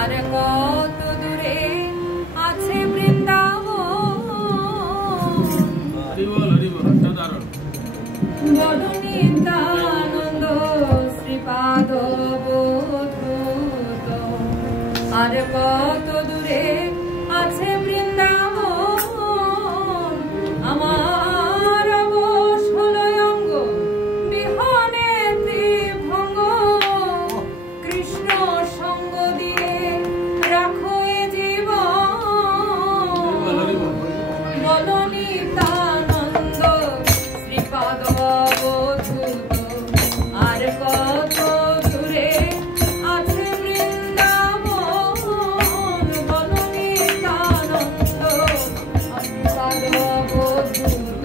আর কত দূরে আছে বৃন্দাবন, বড় নিত্যানন্দ শ্রীপাদ বোধূত। আর কত দূরে আছে বৃন্দাবন, আমার অবশ হলো অঙ্গ বিহনে ত্রিভঙ্গ। কৃষ্ণ সঙ্গ দিয়ে রাখো এ জীবন, বল নিত্যানন্দ শ্রীপাদ বোধূত। আর কত দূরে আছে বৃন্দাবন, বল নিত্যানন্দ শ্রীপাদ বোধূত।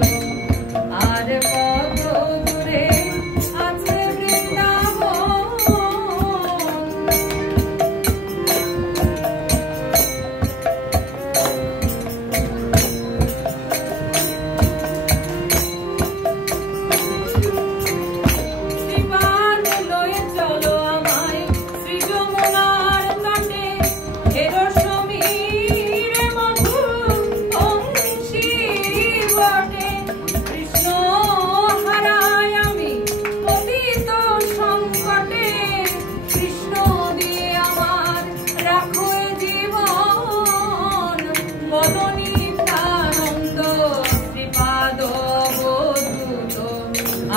আর কত দূরে আছে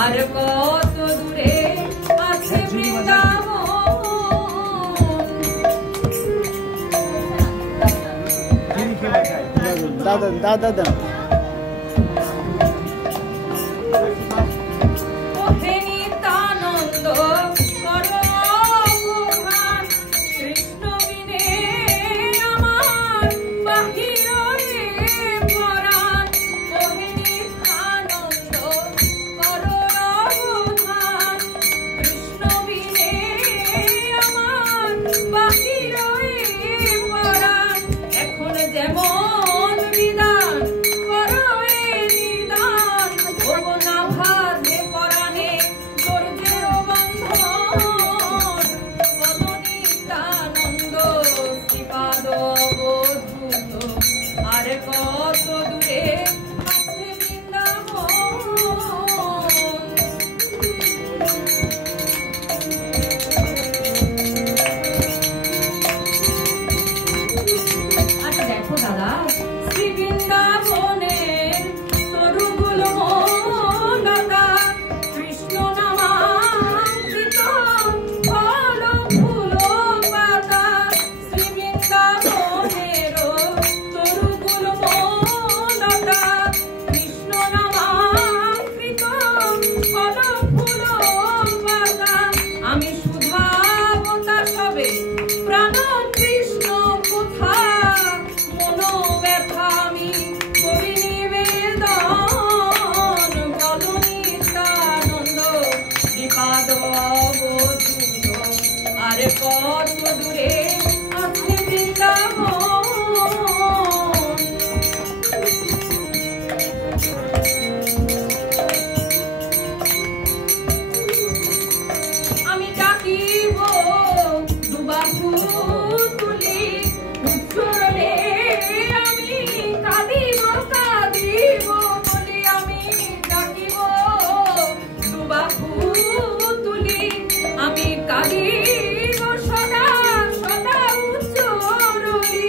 আর কত দূরে আছে বৃন্দাবন। দাদা আর কত দূরে আছে বৃন্দাবন। আচ্ছা দেখো দাদা, শ্রী বৃন্দাবনের তরুগুলো লতা, কৃষ্ণ নামামৃত ফল ফুল পাতা। শ্রী বৃন্দাবনের তরুগুলো লতা, কৃষ্ণ নামামৃত ফল ফুল পাতা। আমি সুধাবতা সবে প্রাণ কৃষ্ণ কোথা, মনো ব্যথা আমি করি নিবেদন। বল নিত্যানন্দ শ্রীপাদ বোধূত। আর কত দূরে আছে বৃন্দাবন। আমি ডাকিব দুবাহু তুলি, উচ্চরণে আমি কাঁদিব কাঁদিব বলি। আমি ডাকিব দুবাহু তুলি, আমি কাঁদিব সদা সদা উচ্চরণি।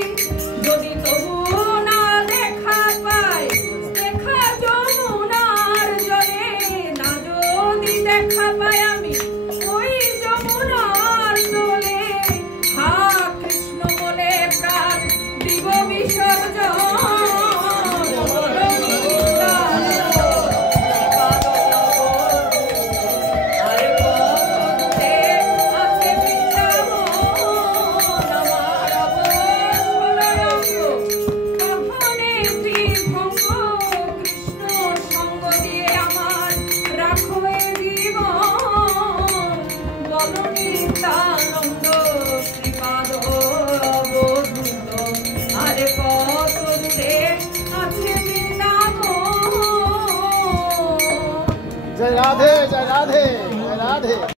যদি তবু না দেখা পাই, দেখা যমুনার জলে। না যদি দেখা পাই আমি ওই যমুনার জলে, হা কৃষ্ণ বলে প্রাণ দিব বিসর্জন। আর কত দূরে আছে বৃন্দাবন, আমার অবশ হলো অঙ্গ বিহনে ত্রিভঙ্গ। কৃষ্ণ সঙ্গ দিয়ে আমার রাখো এ জীবন, বল নিত্যানন্দ শ্রীপাদ বোধূত। আর কত দূরে আছে বৃন্দাবন। জয় রাধে জয় রাধে জয় রাধে।